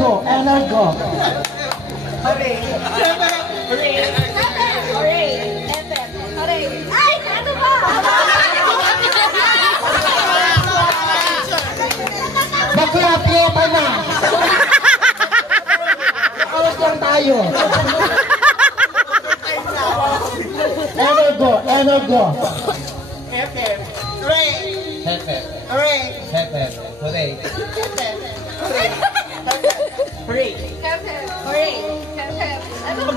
Go, and go. Hooray! Hooray! Hooray! Hooray! Ay! Ano ba? Bakla, piyeta na. Awas lang tayo. Energo, energo. Hooray! Hooray! Hooray. Hooray! Hooray! Hooray! Ano ba?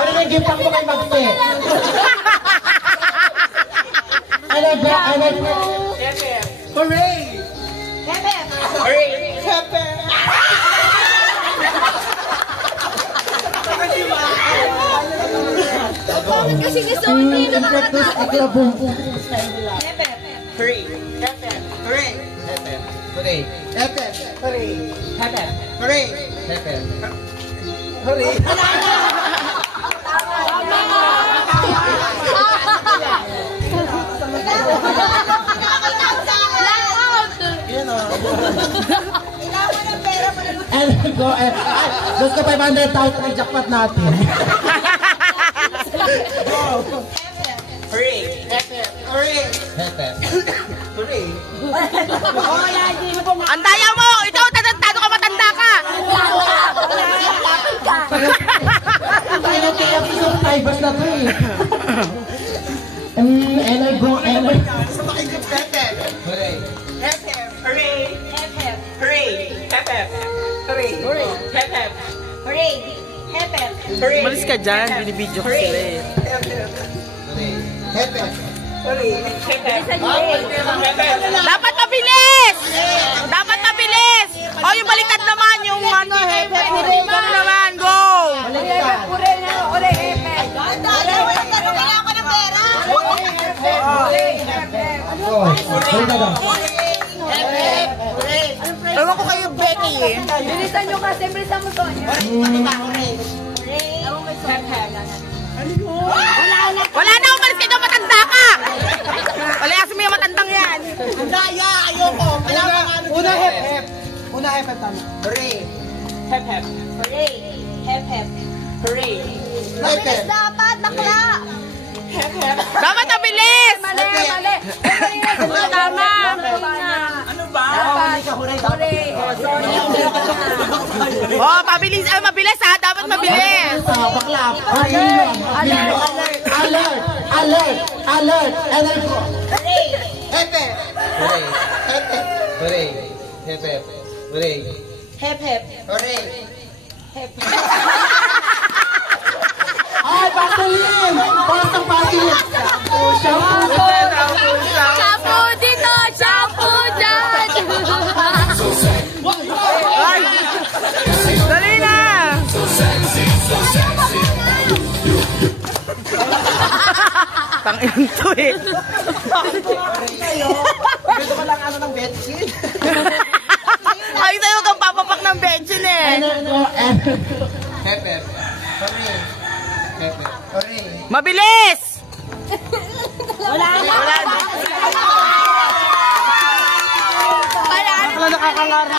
Panigipan ko kay Magse. Energo, energo. Hooray! Hooray! Kasi gusto mo din Infectus aglabong. Hooray! Hooray! Hooray. Hooray! Hooray! Hooray. Energo, gusto ko 500,000 ang jackpot natin. Hooray! Hooray! Hooray! Ang daya mo! Ikaw, tado ka, matanda ka! Tayo kaya subscribers na to eh. Energo, energo. Hooray! Hooray! Hooray! Hooray! Hooray! Malis ka dyan, binibidyo ko sila eh. Dapat mabilis! Dapat mabilis! O, yung baliktad naman, yung ano, huwag naman, go! Ewan ko kayo, Becky eh. Bilisan nyo kasi, bilisan mo to. Wala na, umalis ka daw, matanda ka! Wala kasi may matandang yan. Daya, ayoko. Una hep. Una hep tama. Hooray! Hooray! Hooray! Dapat mabilis! Mali! Tama! Ano ba? Oh, mabilis ha, dapat mabilis! Bakla. Alert. Energo. Ay, Vaseline! Pasang Vaseline! Shampoo! Shampoo dito! Shampoo dyan! Ay! Dali na! Tangin to eh. Gusto ko lang ano ng bedsheet. Ay, sa'yo kang papapak ng bensin eh. Energo. Mabilis! Wala na! Wala na. Wala nakakangara.